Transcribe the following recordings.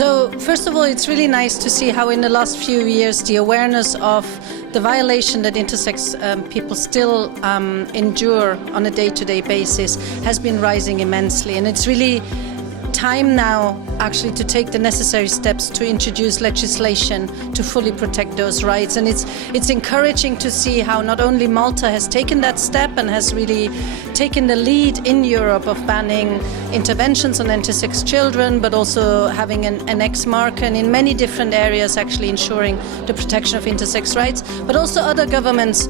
So first of all, it's really nice to see how in the last few years the awareness of the violation that intersex people still endure on a day-to-day basis has been rising immensely, and it's really time now actually to take the necessary steps to introduce legislation to fully protect those rights. And it's encouraging to see how not only Malta has taken that step and has really taken the lead in Europe of banning interventions on intersex children, but also having an X marker, and in many different areas actually ensuring the protection of intersex rights, but also other governments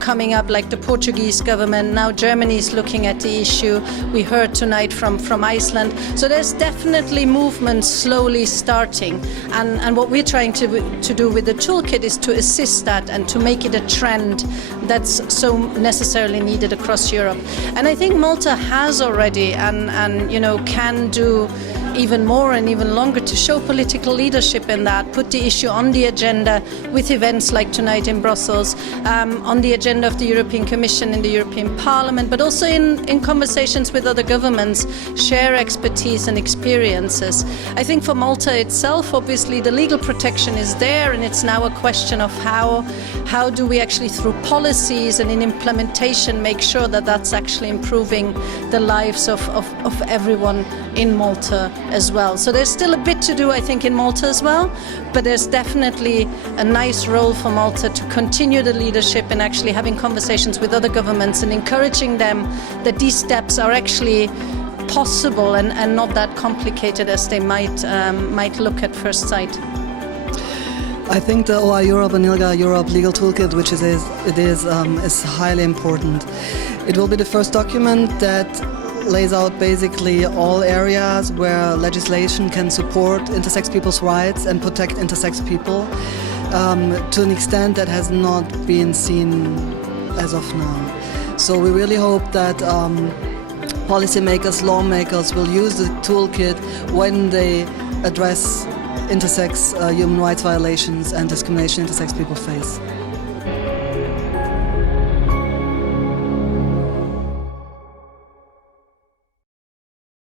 coming up, like the Portuguese government. Now Germany is looking at the issue. We heard tonight from Iceland. So there's definitely movement slowly starting, and what we're trying to do with the toolkit is to assist that and to make it a trend that's so necessarily needed across Europe. And I think Malta has already and can do even more and even longer to show political leadership in that, put the issue on the agenda with events like tonight in Brussels, on the agenda of the European Commission in the European Parliament, but also in conversations with other governments, share expertise and experiences. I think for Malta itself, obviously the legal protection is there, and it's now a question of how do we actually through policies and in implementation make sure that that's actually improving the lives of everyone in Malta as well. So there's still a bit to do, I think, in Malta as well, but there's definitely a nice role for Malta to continue the leadership in actually having conversations with other governments and encouraging them that these steps are actually possible and not that complicated as they might look at first sight. I think the OI Europe and ILGA Europe legal toolkit, which is highly important. It will be the first document that lays out basically all areas where legislation can support intersex people's rights and protect intersex people to an extent that has not been seen as of now. So we really hope that policymakers, lawmakers will use the toolkit when they address intersex human rights violations and discrimination intersex people face.